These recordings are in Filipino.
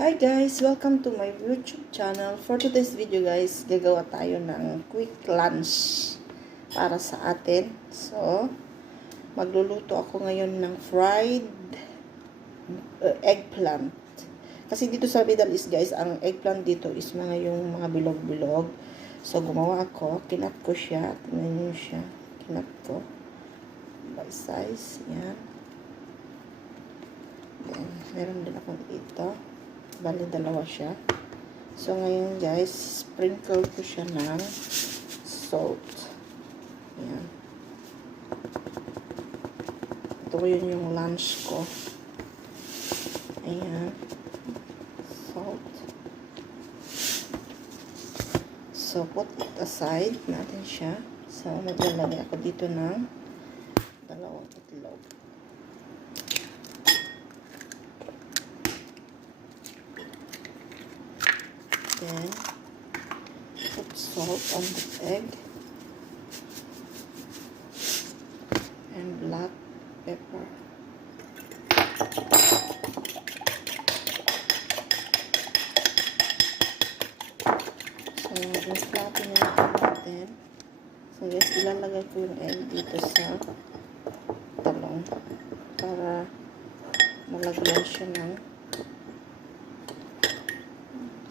Hi guys! Welcome to my YouTube channel. For today's video guys, gagawa tayo ng quick lunch para sa atin. So, magluluto ako ngayon ng fried eggplant. Kasi dito sa Middle East guys, ang eggplant dito is yung mga bilog-bilog. So, gumawa ako. Kinat ko siya. Tingnan nyo siya. Kinat ko. By size. Yan. Then, meron din akong ito. Bali, dalawa siya. So, ngayon guys, sprinkle ko siya ng salt. Ayan. Ito yun yung lunch ko. Ayan. Salt. So, put it aside natin siya. So, maglalagay ako dito ng dalawang itlog. Then, put salt on the egg and black pepper. So, flatten natin. So, guys, ilalagay ko yung egg dito sa talong para malagyan siya ng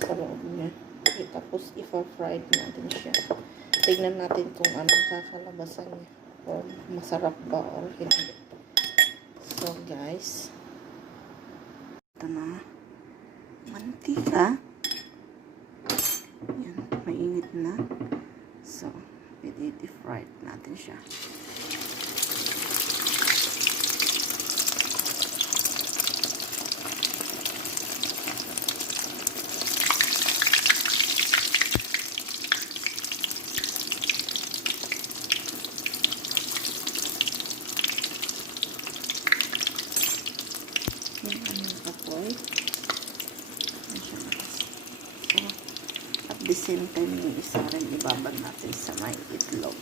sa loob niya. Okay, tapos ipa-fried natin siya. Tignan natin kung anong kakalabasan niya. O masarap ba or hindi. So guys, ito na. Mantika. Yan, mainit na. So, i-fried natin siya. At the same time, yung isa rin ibabad natin sa may itlog.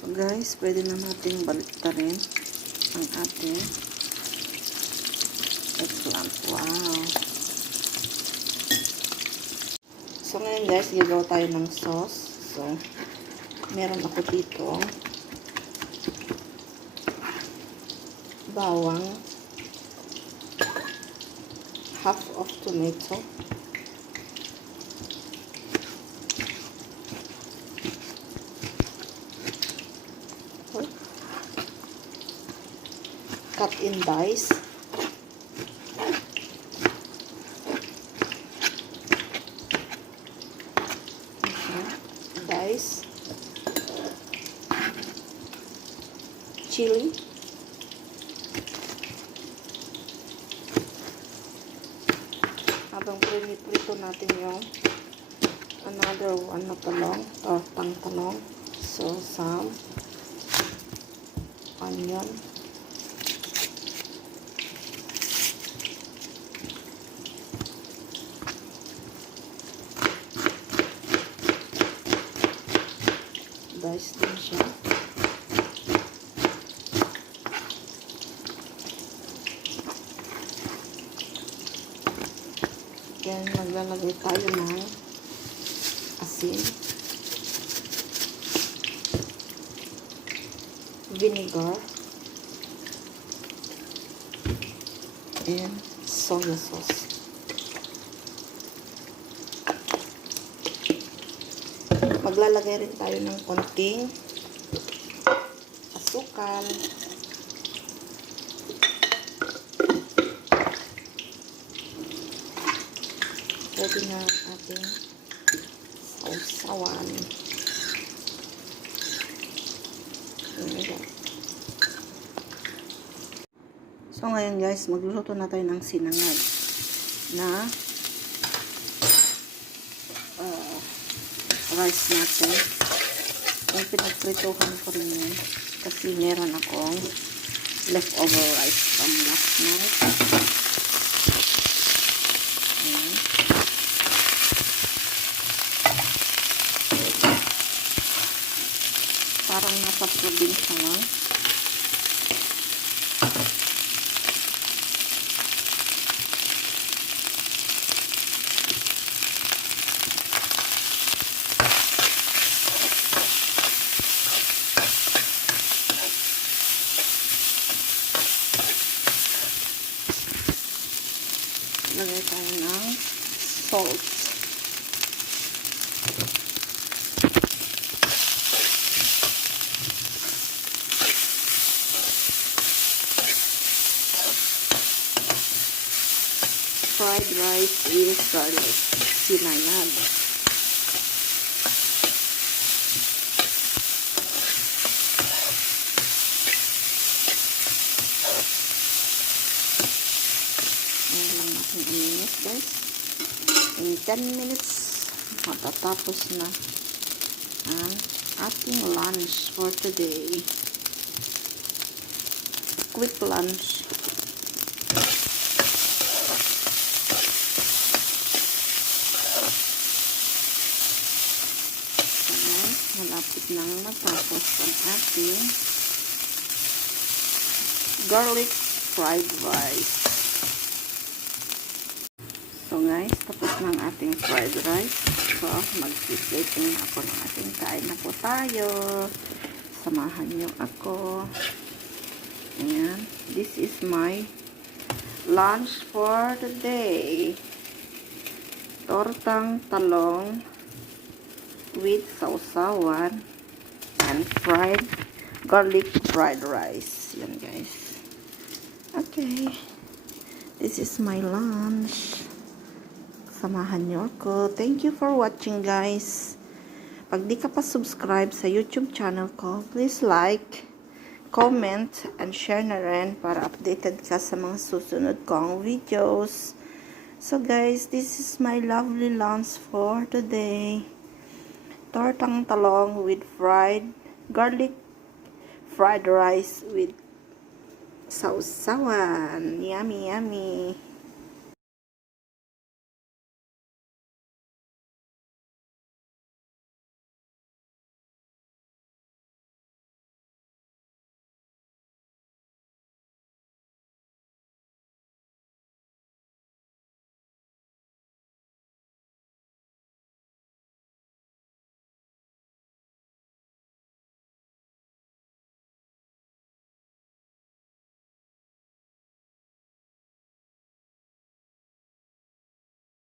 So guys, pwede na natin baliktarin ang ating eggplant. Wow! So ngayon guys, gagawa tayo ng sauce. So, meron ako dito bawang, half of tomato, cut in dice, chili, habang prito natin yung another one na talong, tortang talong. So some onion, dice din siya. Then, maglalagay tayo ng asin, vinegar, and soya sauce. Maglalagay rin tayo ng konting asukal, pwede na ating sausawan. So, ngayon guys, magluluto na tayo ng sinangag na rice natin. Yung pinagprituhan ko rin yun. Kasi meron akong leftover rice from last night. Ayan. Parang nasa probinsya lang. Lagay tayo ng salt. Fried rice is garlic. Sinangag. Minutes guys. In 10 minutes matatapos na ang ating lunch for today. Quick lunch. Ayan, malapit nang matapos ang ating garlic fried rice. So guys, tapos ng ating fried rice. So, mag-plating na ako ng ating kain na po tayo. Samahan niyo ako. Ayan. This is my lunch for the day. Tortang talong with sausawan and garlic fried rice. Yan guys. Okay. This is my lunch. Samahan nyo ako. Thank you for watching guys. Pag di ka pa subscribe sa YouTube channel ko, please like, comment, and share na rin para updated ka sa mga susunod kong videos. So guys, this is my lovely lunch for today. Tortang talong with garlic fried rice with sausawan. Yummy, yummy.